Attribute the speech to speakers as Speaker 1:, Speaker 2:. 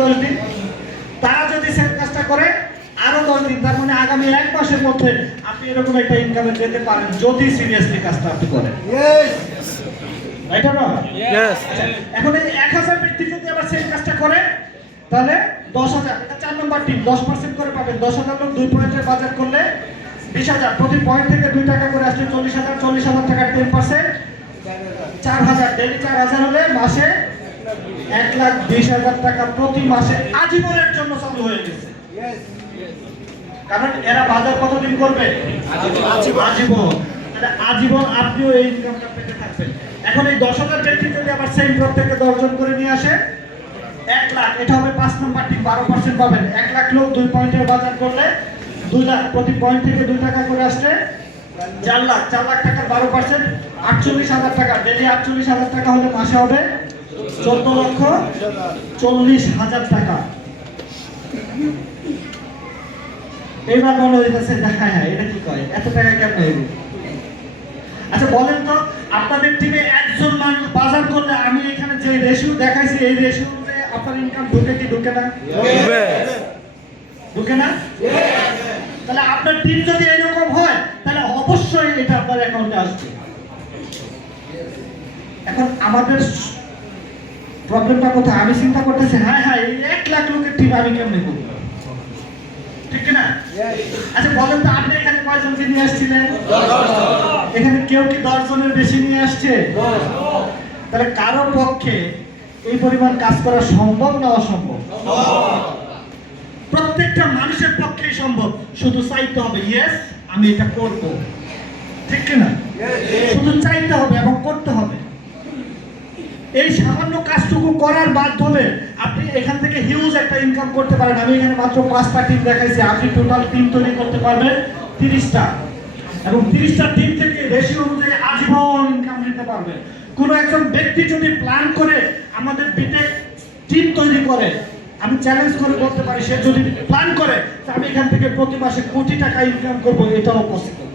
Speaker 1: দশ দিন তারা যদি সেম কাজটা করে আরও দশ দিন তার মানে আগামী এক মাসের মধ্যে আপনি এরকম একটা ইনকামে যেতে পারেন যদি সিরিয়াসলি কাজটা আপনি করেন। না এখন এই এক হাজার ব্যক্তি যদি আবার সেম কাজটা করে তাহলে দশ হাজার এটা চার নম্বর টিম দশ পার্সেন্ট করে পাবেন। দশ হাজার লোক দুই পয়েন্টের বাজার করলে বিশ হাজার প্রতি পয়েন্ট থেকে দুই টাকা করে আসলে চল্লিশ হাজার চল্লিশ হাজার টাকা টেন পার্সেন্ট চার হাজার ডেলি চার হাজার হলে মাসে এক লাখ বিশ হাজার টাকা প্রতি মাসে আজীবনের জন্য চালু হয়ে গেছে। কারণ এরা বাজার কতদিন করবে? আজীবন। আজীবন। আপনিও এই ইনকামটা পেতে থাকবেন। এখন এই দশ হাজার ব্যক্তি যদি আবার সেম ড্রপ থেকে দর্জন করে নিয়ে আসে এক লাখ এটা হবে পাঁচ নম্বর টিম বারো পার্সেন্ট পাবেন। এক লাখ লোক দুই পয়েন্টের বাজার করলে দুই লাখ প্রতি পয়েন্ট থেকে দুই টাকা করে আসলে চার লাখ চার লাখ টাকার বারো পার্সেন্ট আটচল্লিশ হাজার টাকা ডেলি আটচল্লিশ হাজার টাকা হলে মাসে হবে চোদ্দ লক্ষ চল্লিশ হাজার টাকা। এইবার মনে হইতেছে হ্যাঁ হ্যাঁ এটা কি কয়? এত টাকা কেমন হইব? আচ্ছা বলেন তো, আপনাদের টিমে একজন মানুষ বাজার করলে আমি এখানে যে রেশিও দেখাইছি, এই রেশিওতে আপনার ইনকাম ঢুকে কি ঢুকে না. ঢুকে না? তাহলে আপনার টিম যদি এরকম হয়, তাহলে অবশ্যই এটা আপনার অ্যাকাউন্টে আসবে। এখন আমাদের প্রবলেমটা কোথায় আমি চিন্তা করতেছি হ্যাঁ হ্যাঁ এই এক লাখ লোকের টিম আমি কেমনে করব? ঠিক না আচ্ছা বলেন তো আপনি এখানে কয়জনকে নিয়ে আসছিলেন? এখানে কেউ কি দশ জনের বেশি নিয়ে আসছে? তাহলে কারও পক্ষে এই পরিমাণ কাজ করা সম্ভব না অসম্ভব? প্রত্যেকটা মানুষের পক্ষেই সম্ভব। শুধু চাইতে হবে ইয়েস আমি এটা করব। ঠিক কি না শুধু চাইতে হবে এই সামান্য কাজটুকু করার মাধ্যমে আপনি এখান থেকে হিউজ একটা ইনকাম করতে পারেন। আমি এখানে মাত্র পাঁচটা টিম দেখাইছি। আপনি টোটাল টিম তৈরি করতে পারবেন তিরিশটা। এবং তিরিশটা টিম থেকে বেশি অনুযায়ী আজীবন ইনকাম নিতে পারবেন। কোনো একজন ব্যক্তি যদি প্ল্যান করে আমাদের বিটেক টিম তৈরি করে, আমি চ্যালেঞ্জ করে বলতে পারি, সে যদি প্ল্যান করে আমি এখান থেকে প্রতি মাসে কোটি টাকা ইনকাম করব, এটাও পসিবল